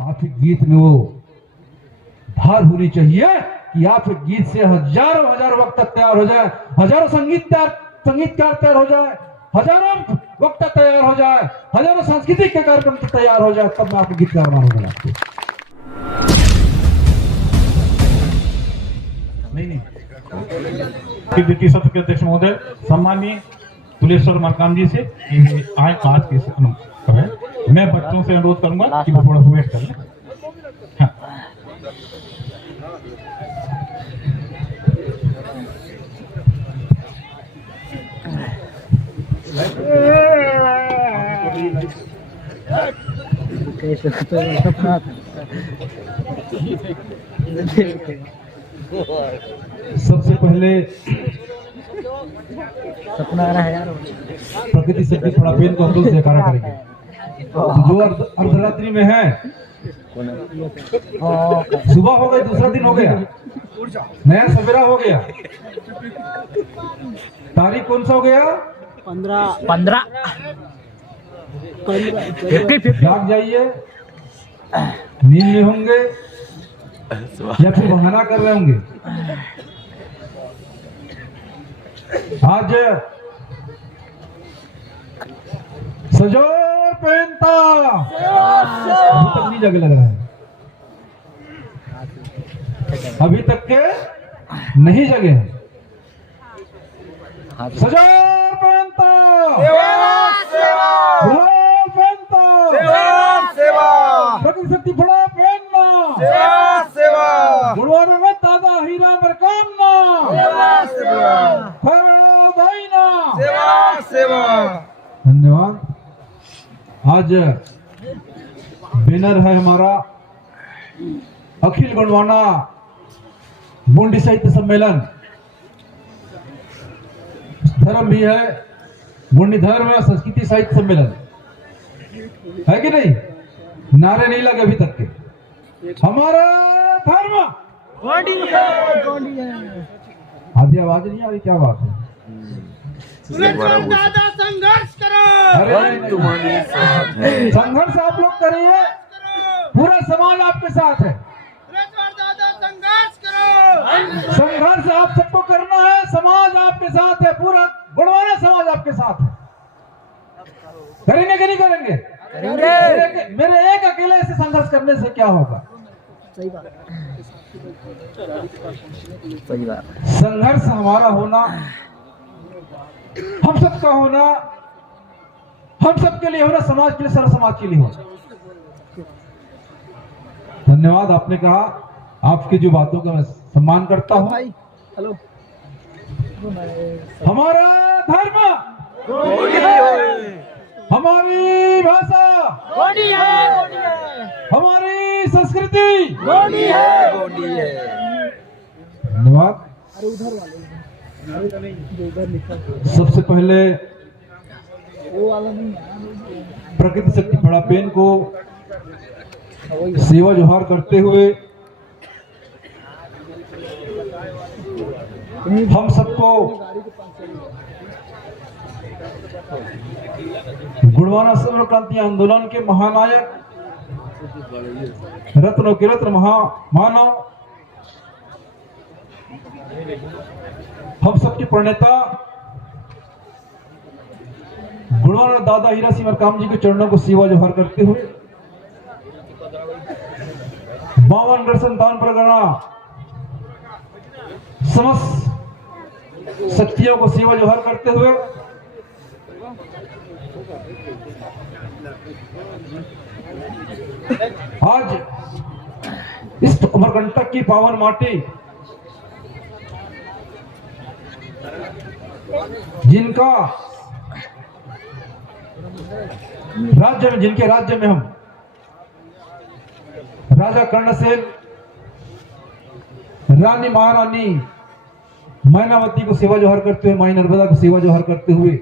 आप एक गीत में वो धार होनी चाहिए कि आप एक गीत से हजारों वक्ता तैयार हो जाए, हजारों संगीतकार तैयार हो जाए, हजारों वक्ता तैयार हो जाए, हजारों सांस्कृतिक के कार्यक्रम तैयार हो जाए, तब मैं आपको गीतकार मानूंगा। आपको नहीं सत्र के अध्यक्ष महोदय सम्मानीय तुलेश्वर मरकाम जी से आज बात की है। मैं बच्चों से अनुरोध करूंगा कि वो थोड़ा वेट कर लें। हाँ। सबसे पहले सपना आ रहा है यार, प्रकृति शक्ति थोड़ा पेन को हम लोग जयकारा करेंगे। जो अर्धरात्रि में है, सुबह हो गई, दूसरा दिन हो गया, नया सवेरा हो गया। तारीख कौन सा हो गया? 15 जाग जाइए, नींद में होंगे या फिर बहाना कर रहे होंगे। आज सजोर पहनता अभी तक नहीं जगे लग रहा है, अभी तक के नहीं जगे हैं। सजोर पहनता प्रकृति शक्ति बड़ा पहनना, गुरुवार में दादा हीरा मरकामना, धन्यवाद। आज बैनर है हमारा अखिल गोंडवाना बुंडी साहित्य सम्मेलन। धर्म भी है, बुंडी धर्म है, संस्कृति साहित्य सम्मेलन है कि नहीं? नारे नहीं लगे अभी तक के। हमारा धर्म आधी आवाज नहीं आ रही, क्या बात है? दादा संघर्ष करो। अरे तुम्हारे साथ है, संघर्ष आप लोग करिए, पूरा समाज आपके साथ है। दादा संघर्ष करो। संघर्ष आप सबको करना है, समाज आपके साथ है, पूरा गुणवाना समाज आपके साथ है। करेंगे कि नहीं करेंगे? मेरे एक अकेले से संघर्ष करने से क्या होगा? सही बात, सही बात। संघर्ष हमारा होना, हम सबका होना, हम सबके लिए होना, समाज के लिए, सर्व समाज के लिए होना। धन्यवाद। आपने कहा, आपकी जो बातों का मैं सम्मान करता हूं। हेलो, हमारा धर्म, हमारी भाषा, हमारी संस्कृति, धन्यवाद। सबसे पहले प्रकृति शक्ति बड़ा पेन को सेवा जोहार करते हुए हम सबको गुणवाना समर क्रांति आंदोलन के महानायक, रत्नों के रत्न, महामानव, हम सबके प्रणेता गुणवाना दादा हीरा सिंह मरकाम जी के चरणों को सेवा जोहार करते हुए 52 संतान परगना समस्त शक्तियों को सेवा जोहार करते हुए आज इस अमरकंटक की पावन माटी, जिनका राज्य में, जिनके राज्य में हम राजा कर्णसेन, रानी महारानी मैनावती को सेवा जोहार करते हुए, माई नर्मदा को सेवा जोहार करते हुए,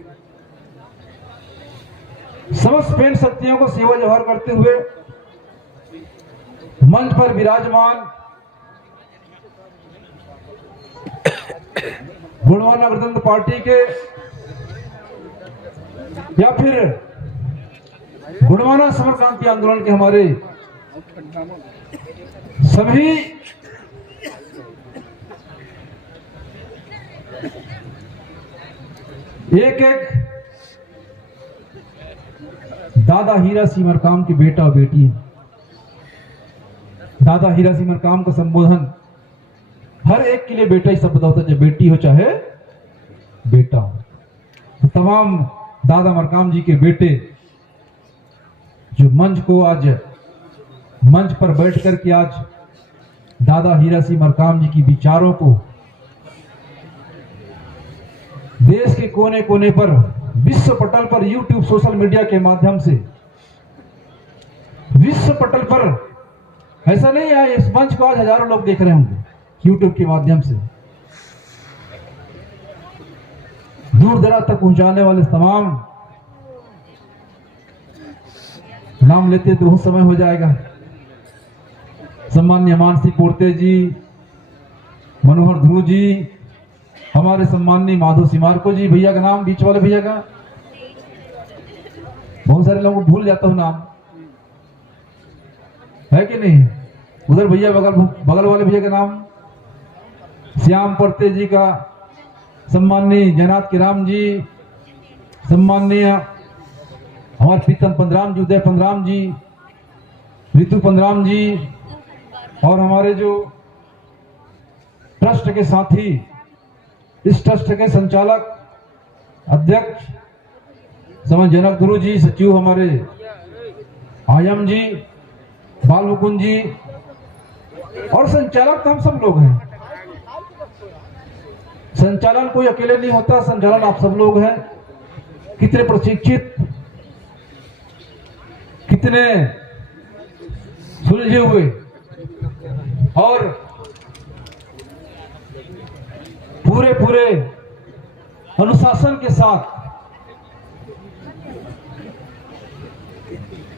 समस्त पेन शक्तियों को सेवा जोहार करते हुए मंच पर विराजमान गुणवाना गणतंत्र पार्टी के या फिर गुणवाना समर क्रांति आंदोलन के हमारे सभी एक एक दादा हीरा सिंह मरकाम के बेटा और बेटी है। दादा हीरा सिंह मरकाम का संबोधन हर एक के लिए बेटा ही शब्द होता है, चाहे बेटी हो चाहे बेटा हो। तो तमाम दादा मरकाम जी के बेटे जो मंच को आज मंच पर बैठ करके आज दादा हीरा सिंह मरकाम जी की विचारों को देश के कोने कोने पर, विश्व पटल पर, यूट्यूब सोशल मीडिया के माध्यम से विश्व पटल पर, ऐसा नहीं है इस मंच को आज हजारों लोग देख रहे होंगे यूट्यूब के माध्यम से, दूर दराज तक पहुंचाने वाले तमाम नाम लेते तो बहुत समय हो जाएगा। सम्मान्य मानसी पोर्ते जी, मनोहर ध्रुव जी, हमारे सम्माननीय माधव सिमारको जी, भैया का नाम, बीच वाले भैया का, बहुत सारे लोगों को भूल जाता हूं नाम, है कि नहीं? उधर भैया बगल वाले भैया का नाम, श्याम पर्ते जी का, सम्माननीय जयनाथ किराम जी, सम्माननीय हमारे प्रीतम पंद्राम जी, उदय पंद्राम जी, ऋतु पंद्राम जी, और हमारे जो ट्रस्ट के साथी, इस ट्रस्ट के संचालक अध्यक्ष समझ जनक गुरु जी, सचिव हमारे आयम जी, बाल मुकुंद जी, और संचालक तो हम सब लोग हैं। संचालन कोई अकेले नहीं होता, संचालन आप सब लोग हैं। कितने प्रशिक्षित, कितने सुलझे हुए और पूरे पूरे अनुशासन के साथ,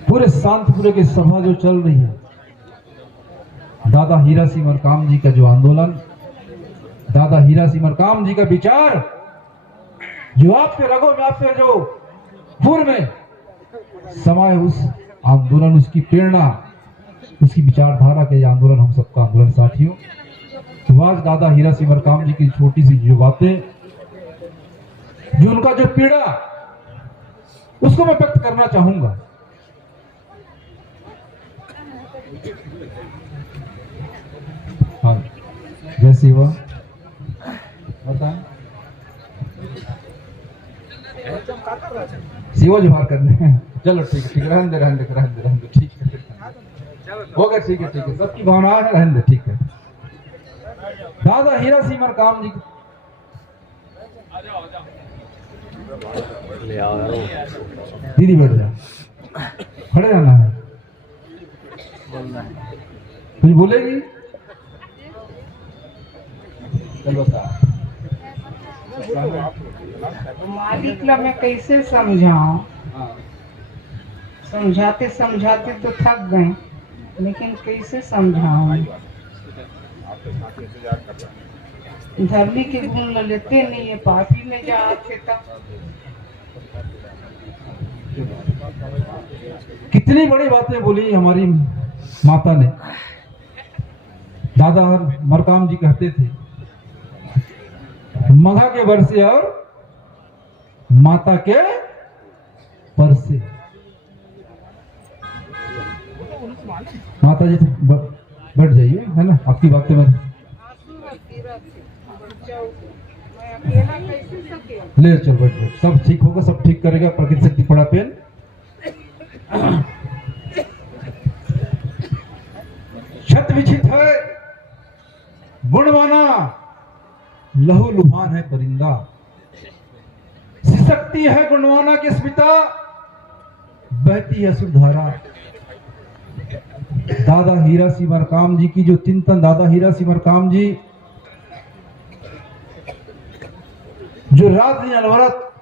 पूरे शांतिपूर्वक की सभा जो चल रही है, दादा हीरा सिंह मरकाम जी का जो आंदोलन, दादा हीरा सिंह मरकाम जी का विचार जो आपके रगों में, आपके जो पूर्व में समाये, उस आंदोलन, उसकी प्रेरणा, उसकी विचारधारा के आंदोलन हम सबका आंदोलन साथियों। तो आज दादा हीरा सिंह मरकाम जी की छोटी सी जो बातें, जो उनका जो पीड़ा, उसको मैं व्यक्त करना चाहूंगा। हाँ, जय शिवा, बताएं शिवा जुहार करने हैं। चलो ठीक है, रहने दे, ठीक है, हो गया, ठीक है, सबकी भावनाएं है, रहने दे, ठीक है। दादा हीरा सिंह मरकाम जी, दीदी बैठ जाओ, खड़े रहना है, कुछ बोलेगी? चलो मालिक ला मैं कैसे समझाऊं? समझाते समझाते तो थक गए, लेकिन कैसे समझाऊं? धर्मी के गुण लेते नहीं है, पापी में जाते तक। कितनी बड़ी बातें बोली हमारी माता ने। दादा मरकाम जी कहते थे, मघा के वर्षे और माता के परसे। माता जी बैठ जाइए, है ना, आपकी बातें में ले चल, बैठ, सब ठीक होगा, सब ठीक करेगा प्रकृति शक्ति पड़ा पेन। छत विचित है गुणवाना, लहू लुहान है परिंदा, सिसकती है गुणवाना की स्मिता, बहती है सुधारा। दादा हीरा सिंह मरकाम जी की जो चिंतन, दादा हीरा सिंह मरकाम जी जो रात दिन अनवरत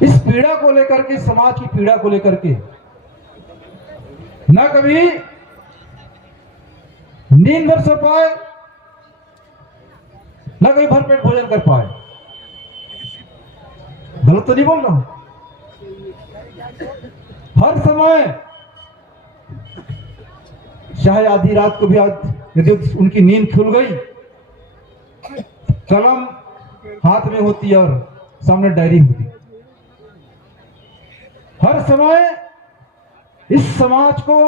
इस पीड़ा को लेकर के, समाज की पीड़ा को लेकर के, ना कभी नींद भर सो पाए, ना कभी भरपेट भोजन कर पाए। गलत तो नहीं बोल रहा हूं? हर समय, चाहे आधी रात को भी यदि उनकी नींद खुल गई, कलम हाथ में होती और सामने डायरी होती। हर समय इस समाज को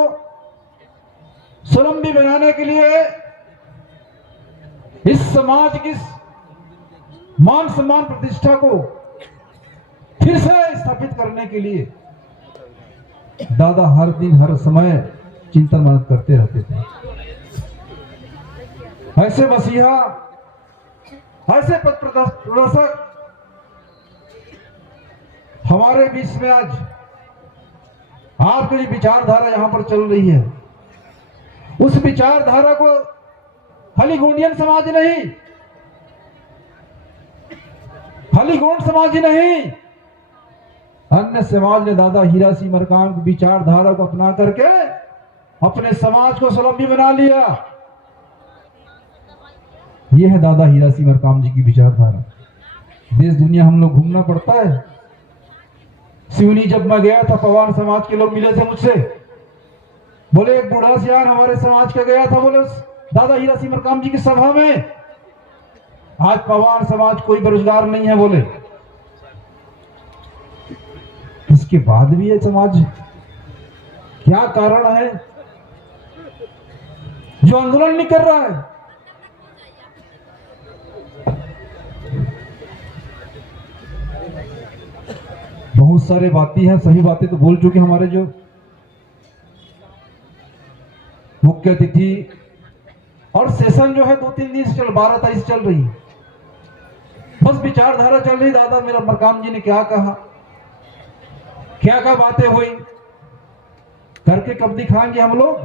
स्वावलंबी बनाने के लिए, इस समाज की मान सम्मान प्रतिष्ठा को फिर से स्थापित करने के लिए दादा हर दिन हर समय चिंतन मनन करते रहते थे। ऐसे मसीहा, ऐसे पथ प्रदर्शक हमारे बीच में आज आपकी जो विचारधारा यहां पर चल रही है, उस विचारधारा को खाली गोंडियन समाज नहीं, खाली गोंड समाज ही नहीं, अन्य समाज ने दादा हीरा सिंह मरकाम की विचारधारा को अपना करके अपने समाज को स्वावलंबी बना लिया। यह है दादा हीरा सिंह मरकाम जी की विचारधारा। देश दुनिया हम लोग घूमना पड़ता है। सिवनी जब मैं गया था, पवार समाज के लोग मिले थे मुझसे, बोले एक बूढ़ा सियान हमारे समाज का गया था, बोले उस दादा हीरा सिंह मरकाम जी की सभा में, आज पवार समाज कोई बेरोजगार नहीं है बोले। इसके बाद भी ये समाज, क्या कारण है जो आंदोलन नहीं कर रहा है? बहुत सारे बातें हैं, सही बातें तो बोल चुके हमारे जो मुख्य अतिथि, और सेशन जो है 2-3 दिन से 12 तारीख से चल रही है। बस विचारधारा चल रही, दादा मेरा मरकाम जी ने क्या कहा, क्या क्या बातें हुई, करके कब दिखाएंगे हम लोग?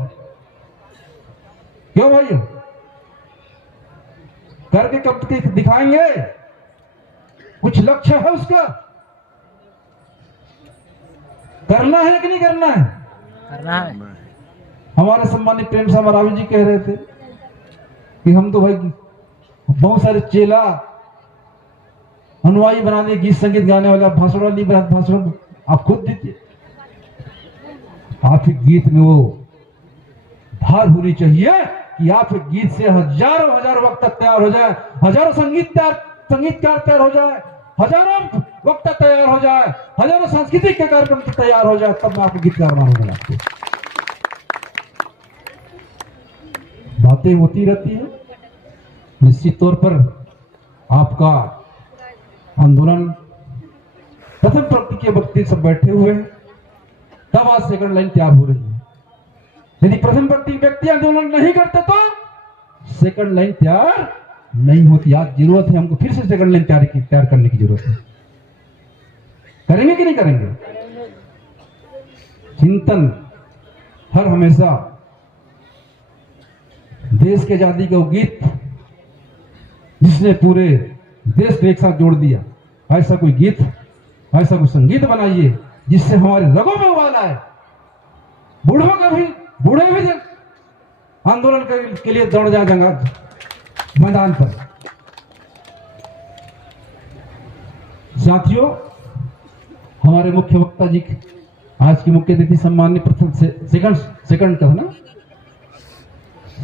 क्यों भाई, करके कब दिखाएंगे? कुछ लक्ष्य है उसका, करना है कि नहीं करना है? करना है। हमारे सम्मानित प्रेम साहब रावी जी कह रहे थे कि हम तो भाई बहुत सारे चेला अनुयायी बना दिए, गीत संगीत गाने वाला, भाषण वाली भाषण आप खुद दीजिए। आपके गीत में वो धार होनी चाहिए कि आपके गीत से हजारों वक्ता तैयार हो जाए, हजारों संगीतकार तैयार हो जाए, हजारों वक्ता तैयार हो जाए, हजारों सांस्कृतिक के कार्यक्रम तैयार हो जाए, तब मैं आपके गीतकार मानूंगा। आपको बातें होती रहती है। निश्चित तौर पर आपका आंदोलन प्रथम पंक्ति के व्यक्ति सब बैठे हुए हैं, तब आज सेकंड लाइन तैयार हो रही है। यदि प्रथम पंक्ति व्यक्ति आंदोलन नहीं करते तो सेकंड लाइन तैयार नहीं होती। आज जरूरत है हमको फिर से सेकंड लाइन तैयार करने की जरूरत है। करेंगे कि नहीं करेंगे? चिंतन हर हमेशा देश की आजादी का गीत जिसने पूरे देश को एक साथ जोड़ दिया, ऐसा कोई गीत, ऐसा कोई संगीत बनाइए जिससे हमारे रगों में उबाल आए, बूढ़े भी आंदोलन के लिए दौड़ जाए जंगा मैदान पर। साथियों, हमारे मुख्य वक्ता जी, आज की मुख्य अतिथि सम्मान्य प्रथम सेकंड का है ना,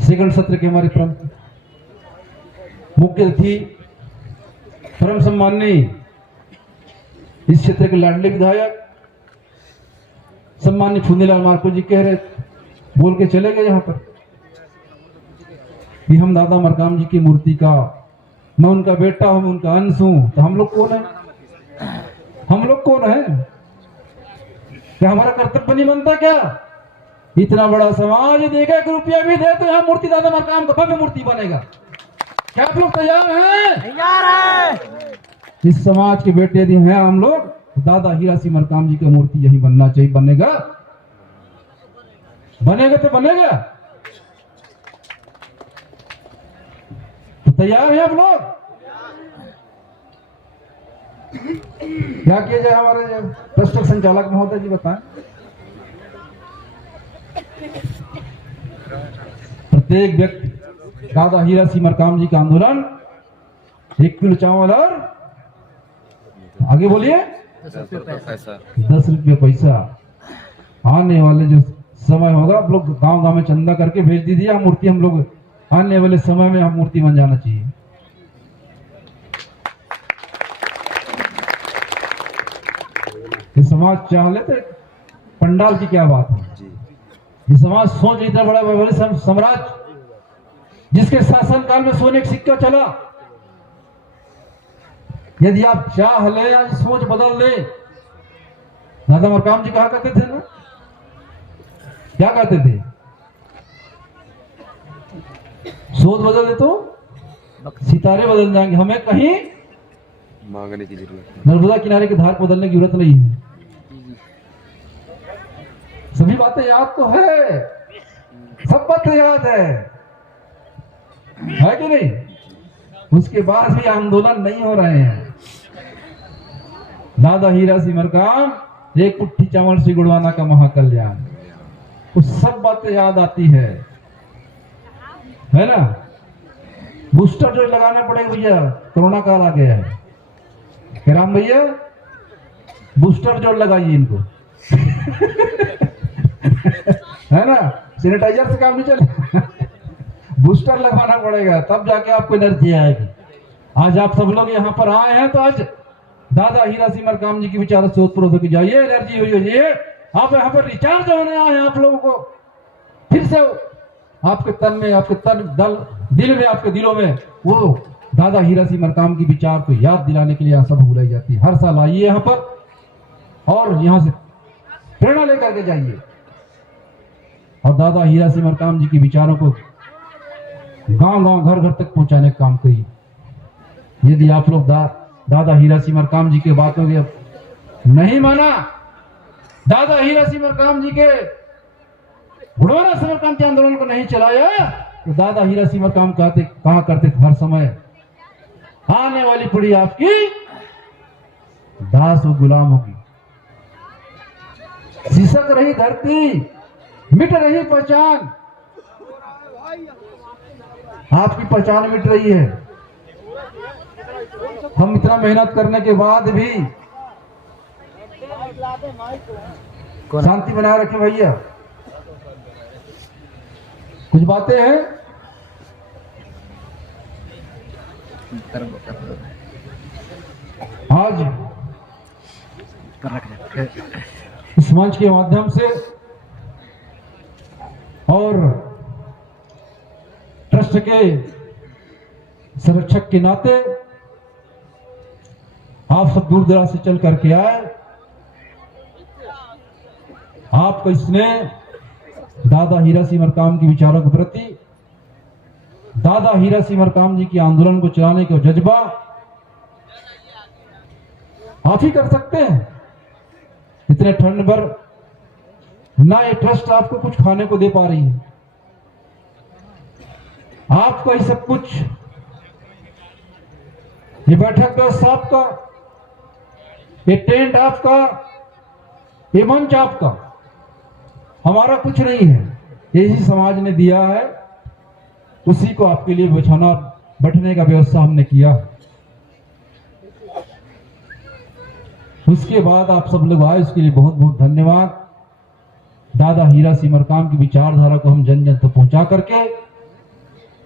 सेकंड सत्र के हमारे मुख्य अतिथि परम सम्माननीय इस क्षेत्र के लाडले विधायक सम्माननीय चुनीलाल मार्को जी कह रहे, बोल के चले गए यहाँ पर कि हम दादा मरकाम जी की मूर्ति का, मैं उनका बेटा हूं, उनका अंश हूं। तो हम लोग कौन है? हम लोग कौन है? क्या हमारा कर्तव्य नहीं बनता क्या? इतना बड़ा समाज देगा, 1 रुपया भी दे तो यहाँ मूर्ति दादा मरकाम का भव्य मूर्ति बनेगा। क्या आप लोग तैयार हैं? तैयार है। इस समाज के बेटे यदि हैं हम लोग, तो दादा हीरा सिंह मरकाम जी का मूर्ति यही बनना चाहिए। बनेगा? बनेगा तो बनेगा। तो तैयार हैं आप लोग? क्या किया जाए? हमारे ट्रस्ट संचालक महोदय जी बताएं। प्रत्येक व्यक्ति दादा हीरा सिंह मरकाम जी का आंदोलन 1 किलो चावल और आगे बोलिए 10 रुपये पैसा। आने वाले जो समय होगा आप लोग गांव गांव में चंदा करके भेज दीजिए, मूर्ति हम लोग आने वाले समय में हम मूर्ति बन जाना चाहिए। ये समाज चाह ले तो पंडाल की क्या बात है। ये समाज सोच इतना बड़ा वैभवी साम्राज्य जिसके शासन काल में सोने का सिक्का चला, यदि आप चाह ले आज सोच बदल ले, दादा मरकाम जी कहा करते थे ना, क्या कहते थे, सोच बदल दे तो सितारे बदल जाएंगे। हमें कहीं मांगने की जरूरत, नर्मदा किनारे के धार बदलने की जरूरत नहीं है। सभी बातें याद तो है, सब बातें याद है कि नहीं? उसके बाद भी आंदोलन नहीं हो रहे हैं। दादा हीरा सिंह मरकाम, एक कुट्ठी चावल से गुड़वाना का महाकल्याण, तो सब बातें याद आती है ना। बूस्टर जो लगाना पड़ेगा भैया, कोरोना काल आ गया है। राम भैया बूस्टर जो लगाइए इनको है ना, सैनिटाइजर से काम नहीं चले बूस्टर लगाना पड़ेगा, तब जाके आपको एनर्जी आएगी। आज आप सब लोग यहाँ पर आए हैं तो आज दादा हीरा सिंह मरकाम जी की विचार से उत्प्रोत होकर जाइए, एनर्जी हो जाइए। आप यहाँ पर रिचार्ज होने आए हैं, आप लोगों को फिर से आपके तन में, आपके तन दल दिल में, आपके दिलों में वो दादा हीरा सिंह मरकाम की विचार को याद दिलाने के लिए यहाँ सब बुलाई जाती है। हर साल आइए यहाँ पर और यहाँ से प्रेरणा लेकर के जाइए और दादा हीरा सिंह मरकाम जी के विचारों को गांव गांव घर घर तक पहुंचाने का काम करिए। यदि आप लोग दादा हीरा सिंह मरकाम जी के बातों के नहीं माना, दादा हीरा सिंह मरकाम जी के गुड़वाना समरकांति आंदोलन को नहीं चलाया, तो दादा हीरा सिंह मरकाम कहा करते थे हर समय, आने वाली पीढ़ी आपकी दास व गुलाम होगी। सिसक रही धरती, मिट रही पहचान, आपकी पहचान मिट रही है। हम इतना मेहनत करने के बाद भी शांति बनाए रखें भैया। कुछ बातें हैं, आज इस मंच के माध्यम से और ट्रस्ट के संरक्षक के नाते आप सब दूर दराज से चल करके आए। आपका स्नेह दादा हीरा सिंह मरकाम के विचारों के प्रति, दादा हीरा सिंह मरकाम जी के आंदोलन को चलाने का जज्बा आप ही कर सकते हैं। इतने ठंड पर ना ये ट्रस्ट आपको कुछ खाने को दे पा रही है, आपका ही सब कुछ, ये बैठक व्यवस्था आपका, ये टेंट आपका, ये मंच आपका, हमारा कुछ नहीं है, यही समाज ने दिया है, उसी को आपके लिए बिछाना बैठने का व्यवस्था हमने किया। उसके बाद आप सब लोग आए, उसके लिए बहुत बहुत धन्यवाद। दादा हीरा सिंह मरकाम की विचारधारा को हम जन जन तक पहुंचा करके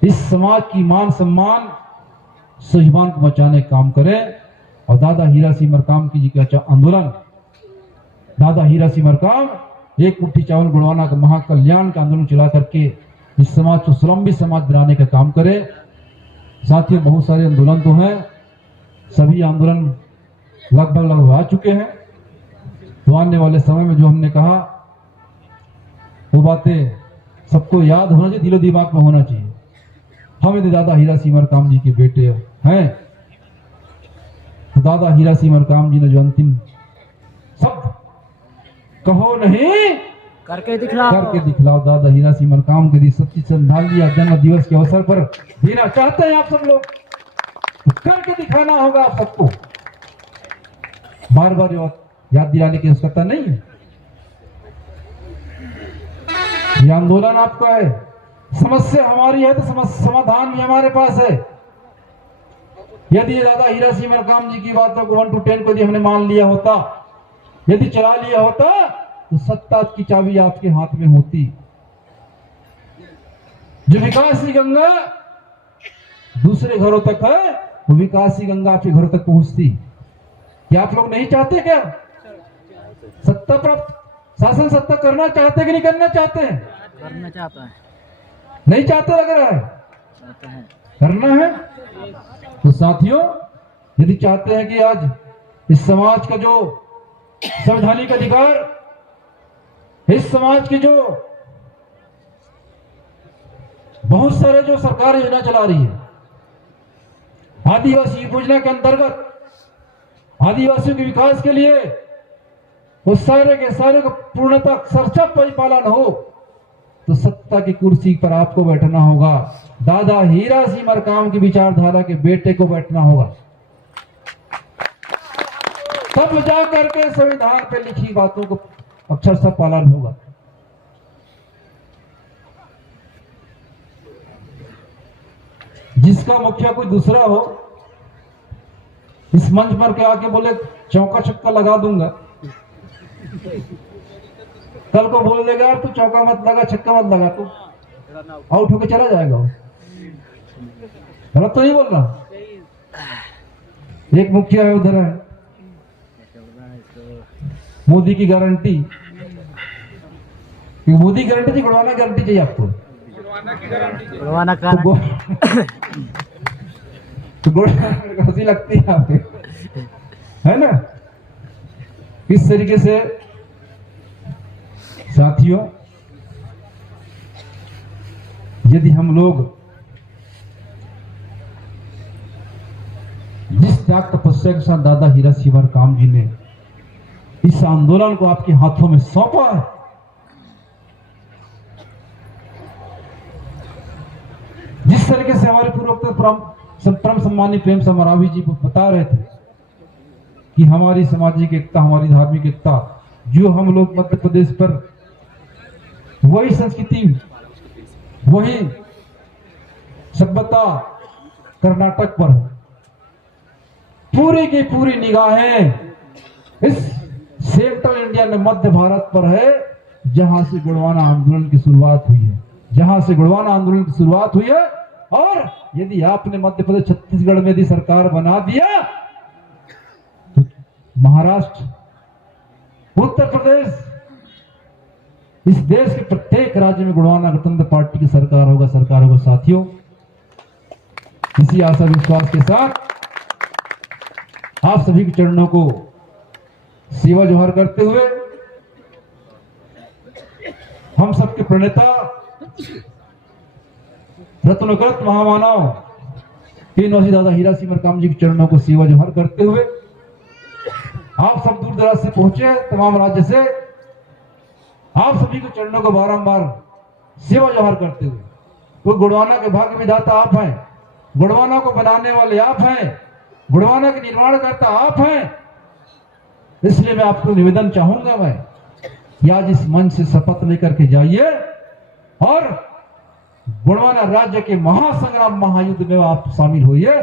इस समाज की मान सम्मान स्वाभिमान को बचाने का काम करें और दादा हीरा सिंह मरकाम की जी का आंदोलन, दादा हीरा सिंह मरकाम एक कुट्ठी चावल गुड़वाना का महाकल्याण का आंदोलन चला करके इस समाज को स्वावलंबी समाज बनाने का काम करें। साथियों, बहुत सारे आंदोलन तो हैं, सभी आंदोलन लगभग आ चुके हैं, तो आने वाले समय में जो हमने कहा वो बातें सबको याद होना चाहिए, दिलो दिमाग में होना चाहिए। हम यदि दादा हीरा सिंह मरकाम जी के बेटे हैं तो दादा हीरा सिंह मरकाम जी ने जो अंतिम शब्द कहो नहीं करके दिखलाओ दादा हीरा सिंह मरकाम के सच्ची श्रद्धांजलि जन्म दिवस के अवसर पर देना चाहते हैं आप सब लोग, तो करके दिखाना होगा आप सबको। बार बार याद दिलाने की आवश्यकता नहीं है, ये आंदोलन आपका है, समस्या हमारी है तो समाधान भी हमारे पास है। यदि दादा हीरा सिंह मरकाम जी की बातों को 1 to 10 को यदि हमने मान लिया होता, यदि चला लिया होता, तो सत्ता की चाबी आपके हाथ में होती। जो विकास की गंगा दूसरे घरों तक है, वो विकास की गंगा आपके घरों तक पहुंचती। क्या आप लोग नहीं चाहते? क्या सत्ता प्राप्त, शासन सत्ता करना चाहते कि नहीं करना चाहते हैं? करना चाहता है। नहीं चाहते लग रहा है, चाहता है। करना है। तो साथियों, यदि चाहते हैं कि आज इस समाज का जो संवैधानिक अधिकार, इस समाज की जो बहुत सारे जो सरकार योजना चला रही है, आदिवासी योजना के अंतर्गत आदिवासियों के विकास के लिए वो सारे के सारे को पूर्णतः सर्वोच्च परिपालन हो, तो सत्ता की कुर्सी पर आपको बैठना होगा। दादा हीरा सिंह मरकाम की विचारधारा के बेटे को बैठना होगा, तब जा करके संविधान पे लिखी बातों को अक्षरशः पालन होगा। जिसका मुखिया कोई दूसरा हो, इस मंच पर के आके बोले चौका छक्का लगा दूंगा, कल को बोल देगा तू चौका मत लगा, छक्का मत लगा, तू आउट होके चला जाएगा। वो गलत तो नहीं बोल रहा। एक मुखिया है, उधर है, मोदी की गारंटी, मोदी गारंटी थी, गुड़वाना गारंटी चाहिए आपको? गुड़वाना का तो हंसी लगती है आपके, है ना? इस तरीके से साथियों, यदि हम लोग जिस त्याग तपस्या के साथ दादा हीरा सिंह मरकाम जी ने इस आंदोलन को आपके हाथों में सौंपा है, जिस तरीके से हमारे पूर्वोक्त परम सम्मानी प्रेम समरावी जी बता रहे थे कि हमारी सामाजिक एकता, हमारी धार्मिक एकता, जो हम लोग मध्य प्रदेश पर वही संस्कृति, वही सभ्यता कर्नाटक पर, पूरी की पूरी निगाहें इस सेंट्रल इंडिया में मध्य भारत पर है, जहां से गुड़वाना आंदोलन की शुरुआत हुई है, जहां से गुड़वाना आंदोलन की शुरुआत हुई है। और यदि आपने मध्य प्रदेश, छत्तीसगढ़ में यदि सरकार बना दिया, तो महाराष्ट्र, उत्तर प्रदेश, इस देश के प्रत्येक राज्य में गुड़वाना गणतंत्र पार्टी की सरकार होगा, सरकार होगा। साथियों, इसी आशा विश्वास के साथ आप सभी के चरणों को सेवा जोहार करते हुए, हम सबके प्रणेता रत्नकृत महामानव तीनों दादा हीरा सिंह मरकाम जी के चरणों को सेवा जोहार करते हुए, आप सब दूर दराज से पहुंचे, तमाम राज्य से, आप सभी के चरणों को बारंबार सेवा जोहार करते हुए, वो गुड़वाना के भाग्य विधाता आप हैं, गुड़वाना को बनाने वाले आप हैं, गुड़वाना के निर्माण करता आप हैं। इसलिए मैं आपको निवेदन चाहूंगा मैं कि आज इस मंच से शपथ लेकर के जाइए और गुड़वाना राज्य के महासंग्राम, महायुद्ध में आप शामिल होइए।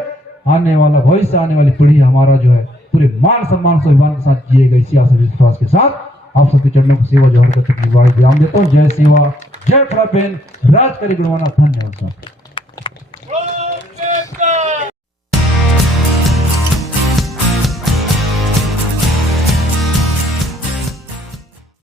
आने वाला भविष्य, आने वाली पीढ़ी हमारा जो है पूरे मान सम्मान स्वाभिमान के साथ जिएगा। इसी आशा विश्वास के साथ आप सबके चरणों को सेवा जोहार करके विराम देता हूँ। जय सेवा, जय प्रपेन, राज करी गुड़वाना। धन्यवाद।